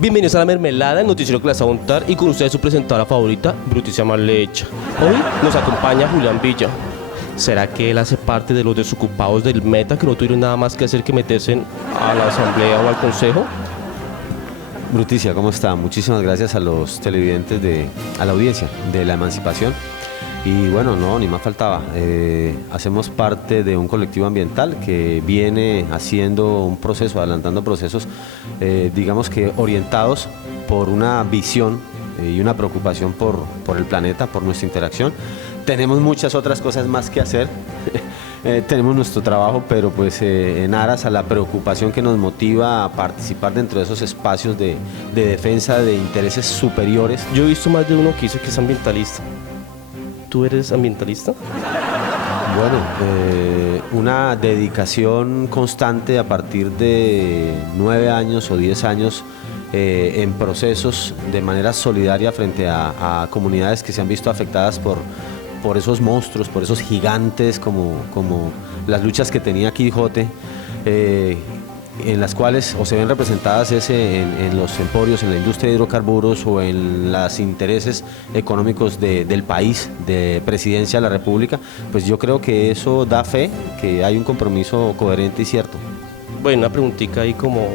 Bienvenidos a La Mermelada, el noticiero que les va a contar, y con ustedes su presentadora favorita, Brutícia Marlecha. Hoy nos acompaña Julián Villa. ¿Será que él hace parte de los desocupados del Meta que no tuvieron nada más que hacer que meterse a la asamblea o al consejo? Brutícia, ¿cómo está? Muchísimas gracias a los televidentes, a la audiencia de La Emancipación. Y bueno, no, ni más faltaba. Hacemos parte de un colectivo ambiental que viene haciendo un proceso, adelantando procesos, digamos que orientados por una visión y una preocupación por el planeta, por nuestra interacción. Tenemos muchas otras cosas más que hacer. Tenemos nuestro trabajo, pero pues en aras a la preocupación que nos motiva a participar dentro de esos espacios de defensa de intereses superiores. Yo he visto más de uno que dice que es ambientalista. ¿Tú eres ambientalista? Bueno, una dedicación constante a partir de 9 años o 10 años en procesos de manera solidaria frente a comunidades que se han visto afectadas por esos monstruos, por esos gigantes como las luchas que tenía Quijote, en las cuales o se ven representadas en los emporios, en la industria de hidrocarburos o en los intereses económicos del país, de presidencia de la República, pues yo creo que eso da fe que hay un compromiso coherente y cierto. Bueno, una preguntita ahí como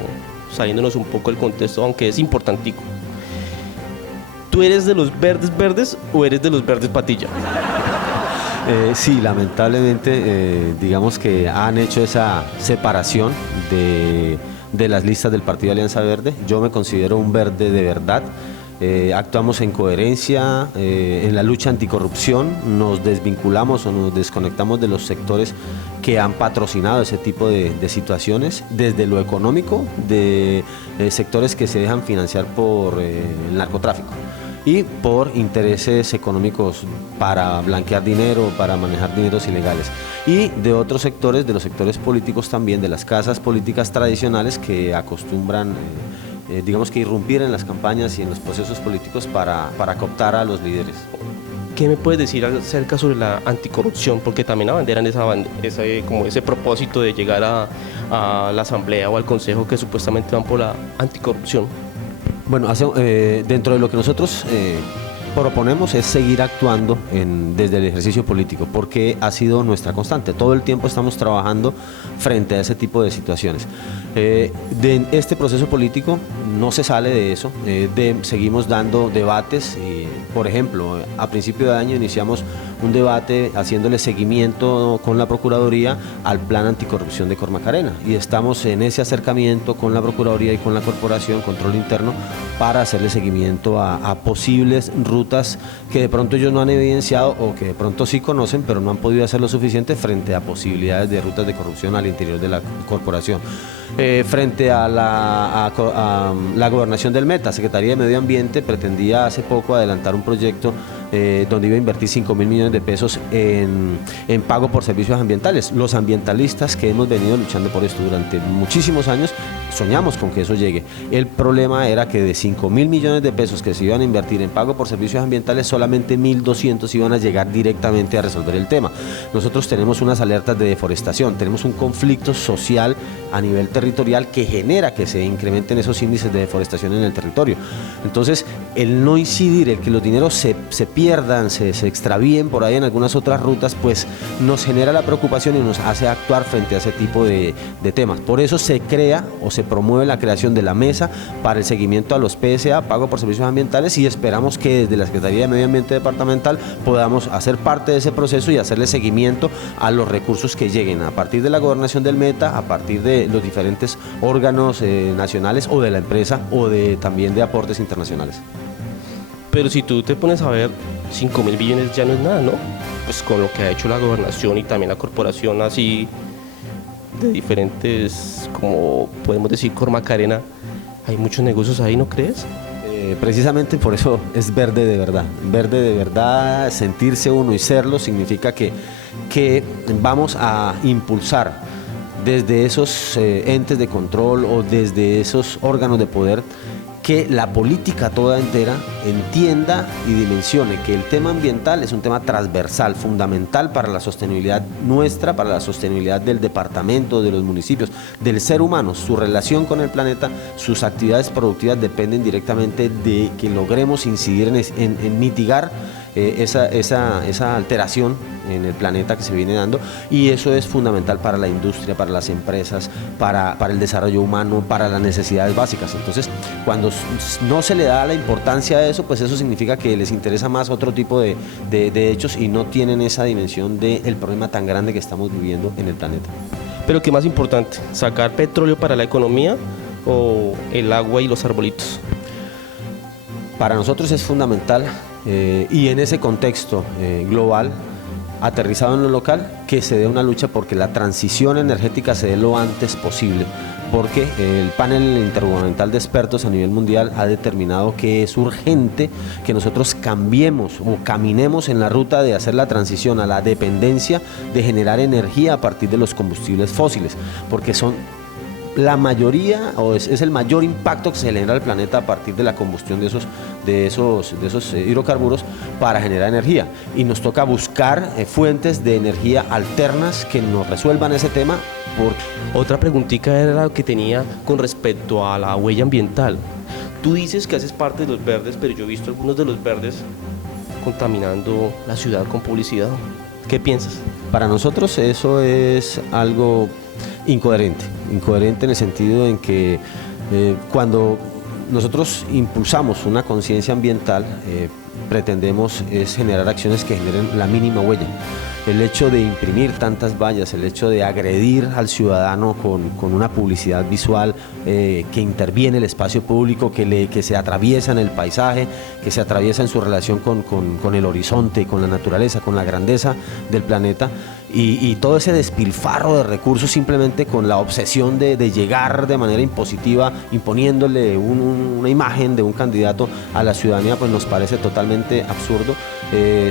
saliéndonos un poco del contexto, aunque es importantico. ¿Tú eres de los verdes verdes o eres de los verdes patilla? Sí, lamentablemente, digamos que han hecho esa separación de las listas del Partido Alianza Verde. Yo me considero un verde de verdad. Actuamos en coherencia, en la lucha anticorrupción, nos desvinculamos o nos desconectamos de los sectores que han patrocinado ese tipo de situaciones, desde lo económico, de sectores que se dejan financiar por el narcotráfico y por intereses económicos para blanquear dinero, para manejar dineros ilegales, y de otros sectores, de los sectores políticos también, de las casas políticas tradicionales que acostumbran, digamos que irrumpir en las campañas y en los procesos políticos para cooptar a los líderes. ¿Qué me puedes decir acerca sobre la anticorrupción? Porque también abanderan ese propósito de llegar a la asamblea o al consejo que supuestamente van por la anticorrupción. Bueno, dentro de lo que nosotros proponemos es seguir actuando desde el ejercicio político, porque ha sido nuestra constante. Todo el tiempo estamos trabajando frente a ese tipo de situaciones. De este proceso político no se sale de eso, seguimos dando debates. Por ejemplo, a principio de año iniciamos un debate haciéndole seguimiento con la Procuraduría al plan anticorrupción de Cormacarena, y estamos en ese acercamiento con la Procuraduría y con la Corporación Control Interno para hacerle seguimiento a posibles rutas que de pronto ellos no han evidenciado o que de pronto sí conocen, pero no han podido hacer lo suficiente frente a posibilidades de rutas de corrupción al interior de la corporación. Frente a la gobernación del Meta, Secretaría de Medio Ambiente pretendía hace poco adelantar un proyecto donde iba a invertir 5.000 millones de pesos en pago por servicios ambientales. Los ambientalistas que hemos venido luchando por esto durante muchísimos años soñamos con que eso llegue. El problema era que de 5.000 millones de pesos que se iban a invertir en pago por servicios ambientales, solamente 1.200 iban a llegar directamente a resolver el tema. Nosotros tenemos unas alertas de deforestación, tenemos un conflicto social a nivel territorial que genera que se incrementen esos índices de deforestación en el territorio. Entonces, el no incidir, el que los dineros se pierdan, se extravíen por ahí en algunas otras rutas, pues nos genera la preocupación y nos hace actuar frente a ese tipo de temas. Por eso se crea o se promueve la creación de la mesa para el seguimiento a los PSA, pago por servicios ambientales, y esperamos que desde la Secretaría de Medio Ambiente Departamental podamos hacer parte de ese proceso y hacerle seguimiento a los recursos que lleguen a partir de la gobernación del Meta, a partir de los diferentes órganos nacionales o de la empresa o también de aportes internacionales. Pero si tú te pones a ver, 5.000 billones ya no es nada, ¿no? Pues con lo que ha hecho la gobernación y también la corporación así de diferentes, como podemos decir, Cormacarena, hay muchos negocios ahí, ¿no crees? Precisamente por eso es verde de verdad. Verde de verdad, sentirse uno y serlo, significa que vamos a impulsar desde esos entes de control o desde esos órganos de poder que la política toda entera entienda y dimensione que el tema ambiental es un tema transversal, fundamental para la sostenibilidad nuestra, para la sostenibilidad del departamento, de los municipios, del ser humano. Su relación con el planeta, sus actividades productivas dependen directamente de que logremos incidir en mitigar esa alteración en el planeta que se viene dando, y eso es fundamental para la industria, para las empresas, para el desarrollo humano, para las necesidades básicas. Entonces, cuando no se le da la importancia a eso, pues eso significa que les interesa más otro tipo de hechos y no tienen esa dimensión del problema tan grande que estamos viviendo en el planeta. Pero ¿qué más importante? ¿Sacar petróleo para la economía o el agua y los arbolitos? Para nosotros es fundamental, y en ese contexto global, aterrizado en lo local, que se dé una lucha porque la transición energética se dé lo antes posible, porque el panel intergubernamental de expertos a nivel mundial ha determinado que es urgente que nosotros cambiemos o caminemos en la ruta de hacer la transición a la dependencia de generar energía a partir de los combustibles fósiles, porque son la mayoría, o es el mayor impacto que se genera al planeta a partir de la combustión de esos hidrocarburos para generar energía, y nos toca buscar fuentes de energía alternas que nos resuelvan ese tema. Otra preguntita era lo que tenía con respecto a la huella ambiental. Tú dices que haces parte de los verdes, pero yo he visto algunos de los verdes contaminando la ciudad con publicidad. ¿Qué piensas? Para nosotros eso es algo incoherente en el sentido en que cuando nosotros impulsamos una conciencia ambiental, pretendemos es generar acciones que generen la mínima huella. El hecho de imprimir tantas vallas, el hecho de agredir al ciudadano con una publicidad visual que interviene el espacio público, que se atraviesa en el paisaje, que se atraviesa en su relación con el horizonte, con la naturaleza, con la grandeza del planeta, y todo ese despilfarro de recursos simplemente con la obsesión de llegar de manera impositiva, imponiéndole una imagen de un candidato a la ciudadanía, pues nos parece totalmente absurdo.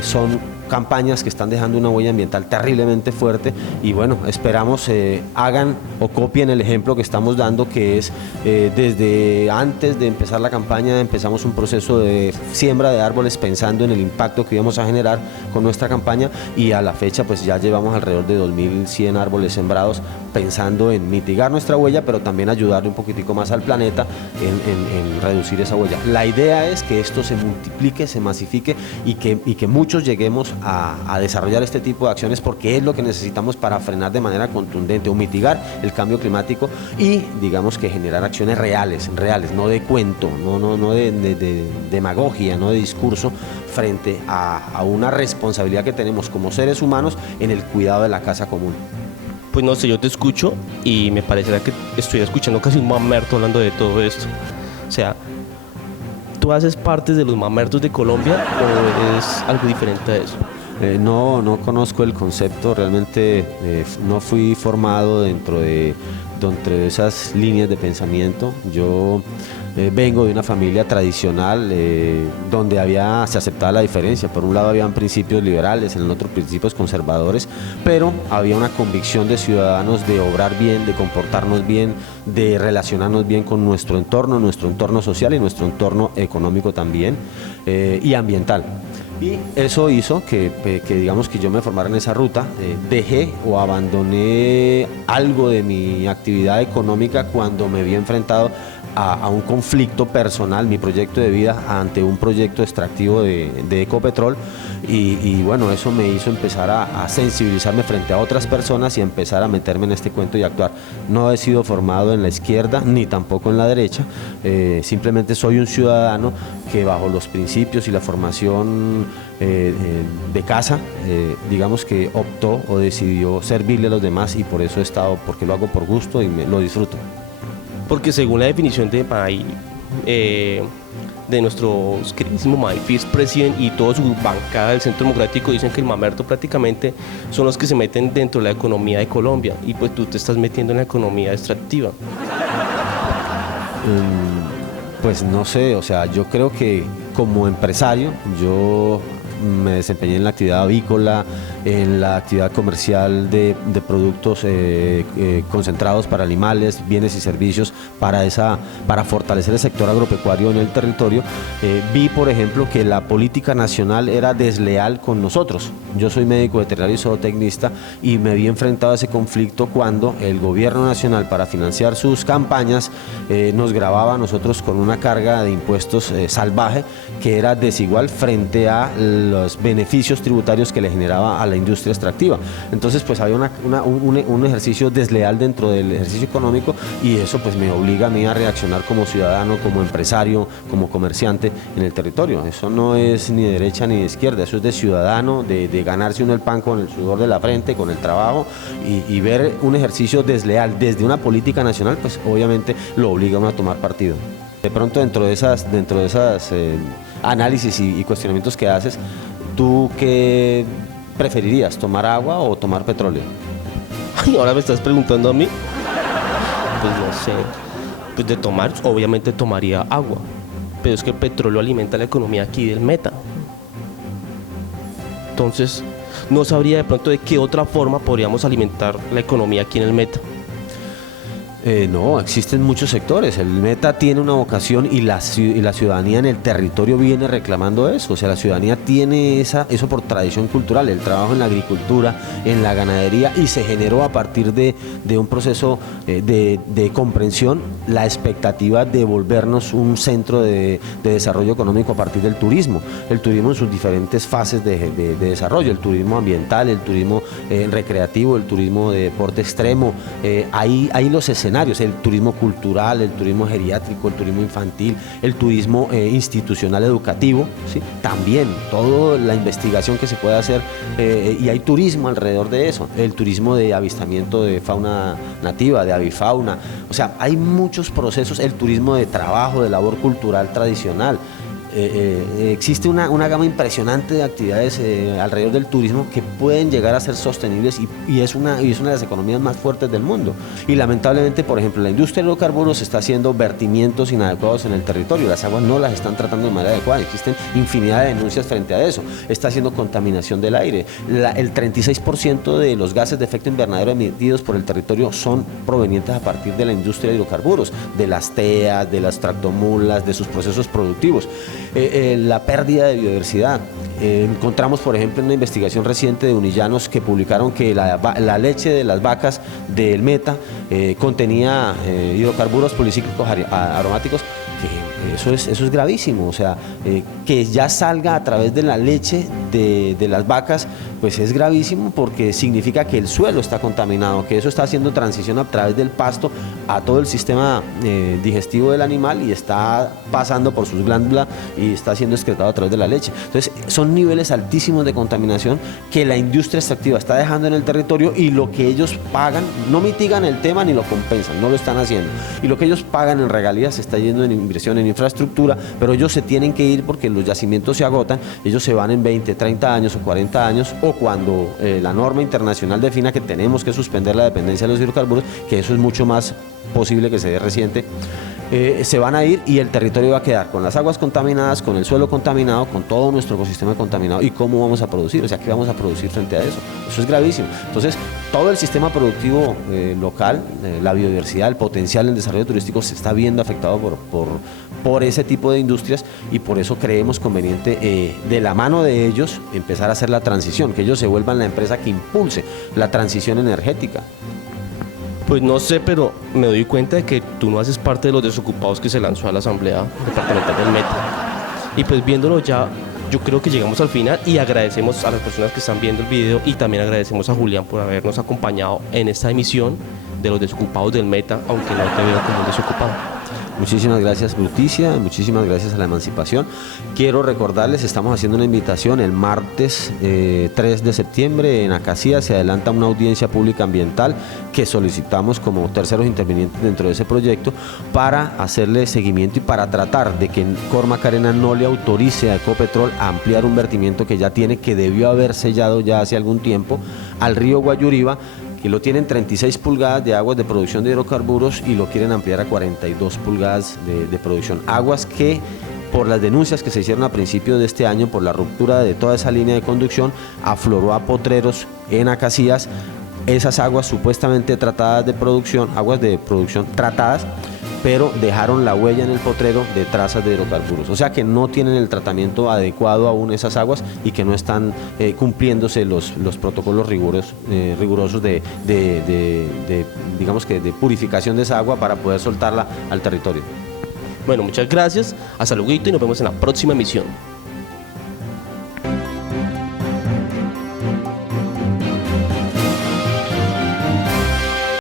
Son campañas que están dejando una huella ambiental terriblemente fuerte, y bueno, esperamos hagan o copien el ejemplo que estamos dando, que es desde antes de empezar la campaña empezamos un proceso de siembra de árboles pensando en el impacto que íbamos a generar con nuestra campaña, y a la fecha pues ya llevamos alrededor de 2.100 árboles sembrados pensando en mitigar nuestra huella, pero también ayudarle un poquitico más al planeta en reducir esa huella. La idea es que esto se multiplique, se masifique, y que muchos lleguemos a desarrollar este tipo de acciones, porque es lo que necesitamos para frenar de manera contundente o mitigar el cambio climático, y digamos que generar acciones reales, no de cuento, no de demagogia, no de discurso, frente a una responsabilidad que tenemos como seres humanos en el cuidado de la casa común. Pues no sé, yo te escucho y me parecerá que estoy escuchando casi un mamerto hablando de todo esto. O sea, ¿tú haces parte de los mamertos de Colombia o es algo diferente a eso? No conozco el concepto, realmente no fui formado dentro de esas líneas de pensamiento. Yo vengo de una familia tradicional donde se aceptaba la diferencia. Por un lado habían principios liberales, en el otro principios conservadores, pero había una convicción de ciudadanos de obrar bien, de comportarnos bien, de relacionarnos bien con nuestro entorno social y nuestro entorno económico también, y ambiental. Y eso hizo que digamos que yo me formara en esa ruta. Dejé o abandoné algo de mi actividad económica cuando me vi enfrentado a un conflicto personal, mi proyecto de vida, ante un proyecto extractivo de Ecopetrol, y bueno, eso me hizo empezar a sensibilizarme frente a otras personas y empezar a meterme en este cuento y actuar. No he sido formado en la izquierda ni tampoco en la derecha, simplemente soy un ciudadano que bajo los principios y la formación de casa, digamos que optó o decidió servirle a los demás, y por eso he estado, porque lo hago por gusto y lo disfruto. Porque según la definición de nuestro queridísimo Vice President y toda su bancada del Centro Democrático, dicen que el mamerto prácticamente son los que se meten dentro de la economía de Colombia, y pues tú te estás metiendo en la economía extractiva. Pues no sé, o sea, yo creo que como empresario yo me desempeñé en la actividad avícola, en la actividad comercial de productos concentrados para animales, bienes y servicios para fortalecer el sector agropecuario en el territorio. Vi, por ejemplo, que la política nacional era desleal con nosotros. Yo soy médico veterinario y zootecnista y me vi enfrentado a ese conflicto cuando el gobierno nacional, para financiar sus campañas, nos grababa a nosotros con una carga de impuestos salvaje que era desigual frente a los beneficios tributarios que le generaba a la industria extractiva. Entonces pues había un ejercicio desleal dentro del ejercicio económico, y eso pues me obliga a mí a reaccionar como ciudadano, como empresario, como comerciante en el territorio. Eso no es ni de derecha ni de izquierda, eso es de ciudadano, de ganarse uno el pan con el sudor de la frente, con el trabajo, y ver un ejercicio desleal desde una política nacional, pues obviamente lo obliga a uno a tomar partido. De pronto dentro de esas análisis y cuestionamientos que haces, ¿tú qué preferirías, tomar agua o tomar petróleo? Ay, ahora me estás preguntando a mí. Pues no sé. Pues de tomar, obviamente tomaría agua. Pero es que el petróleo alimenta la economía aquí del Meta. Entonces, no sabría de pronto de qué otra forma podríamos alimentar la economía aquí en el Meta. No, existen muchos sectores. El Meta tiene una vocación y la ciudadanía en el territorio viene reclamando eso. O sea, la ciudadanía tiene eso por tradición cultural, el trabajo en la agricultura, en la ganadería, y se generó a partir de un proceso de comprensión la expectativa de volvernos un centro de desarrollo económico a partir del turismo. El turismo en sus diferentes fases de desarrollo, el turismo ambiental, el turismo recreativo, el turismo de deporte extremo, ahí los escenarios, el turismo cultural, el turismo geriátrico, el turismo infantil, el turismo institucional educativo, ¿sí? También toda la investigación que se puede hacer, y hay turismo alrededor de eso, el turismo de avistamiento de fauna nativa, de avifauna, o sea, hay muchos procesos, el turismo de trabajo, de labor cultural tradicional. Existe una gama impresionante de actividades alrededor del turismo que pueden llegar a ser sostenibles, y es una de las economías más fuertes del mundo. Y lamentablemente, por ejemplo, la industria de hidrocarburos está haciendo vertimientos inadecuados en el territorio, las aguas no las están tratando de manera adecuada, existen infinidad de denuncias frente a eso, está haciendo contaminación del aire, el 36% de los gases de efecto invernadero emitidos por el territorio son provenientes a partir de la industria de hidrocarburos, de las TEAs, de las tractomulas, de sus procesos productivos. La pérdida de biodiversidad. Encontramos, por ejemplo, en una investigación reciente de Unillanos que publicaron que la leche de las vacas del Meta contenía hidrocarburos policíclicos aromáticos, que eso es gravísimo. O sea, que ya salga a través de la leche de las vacas, pues es gravísimo, porque significa que el suelo está contaminado, que eso está haciendo transición a través del pasto a todo el sistema digestivo del animal, y está pasando por sus glándulas y está siendo excretado a través de la leche. Entonces son niveles altísimos de contaminación que la industria extractiva está dejando en el territorio, y lo que ellos pagan, no mitigan el tema ni lo compensan, no lo están haciendo, y lo que ellos pagan en regalías se está yendo en inversión en infraestructura, pero ellos se tienen que ir porque los yacimientos se agotan, ellos se van en 20, 30 años o 40 años, o cuando la norma internacional defina que tenemos que suspender la dependencia de los hidrocarburos, que eso es mucho más posible que se dé reciente. Se van a ir, y el territorio va a quedar con las aguas contaminadas, con el suelo contaminado, con todo nuestro ecosistema contaminado. ¿Y cómo vamos a producir? O sea, ¿qué vamos a producir frente a eso? Eso es gravísimo. Entonces, todo el sistema productivo local, la biodiversidad, el potencial en desarrollo turístico se está viendo afectado por ese tipo de industrias, y por eso creemos conveniente, de la mano de ellos, empezar a hacer la transición, que ellos se vuelvan la empresa que impulse la transición energética. Pues no sé, pero me doy cuenta de que tú no haces parte de los desocupados que se lanzó a la Asamblea Departamental del Meta. Y pues viéndolo ya, yo creo que llegamos al final, y agradecemos a las personas que están viendo el video, y también agradecemos a Julián por habernos acompañado en esta emisión de los desocupados del Meta, aunque no te veo como un desocupado. Muchísimas gracias, Bruticia, muchísimas gracias a la Emancipación. Quiero recordarles, estamos haciendo una invitación el martes 3 de septiembre en Acacía. Se adelanta una audiencia pública ambiental que solicitamos como terceros intervinientes dentro de ese proyecto, para hacerle seguimiento y para tratar de que Cormac Arena no le autorice a Ecopetrol a ampliar un vertimiento que ya tiene, que debió haber sellado ya hace algún tiempo, al río Guayuriba, que lo tienen 36 pulgadas de aguas de producción de hidrocarburos, y lo quieren ampliar a 42 pulgadas de producción. Aguas que por las denuncias que se hicieron a principios de este año por la ruptura de toda esa línea de conducción, afloró a potreros en Acacías. Esas aguas supuestamente tratadas de producción, aguas de producción tratadas, pero dejaron la huella en el potrero de trazas de hidrocarburos. O sea que no tienen el tratamiento adecuado aún esas aguas y que no están cumpliéndose los protocolos rigurosos digamos que de purificación de esa agua para poder soltarla al territorio. Bueno, muchas gracias, hasta luego y nos vemos en la próxima emisión.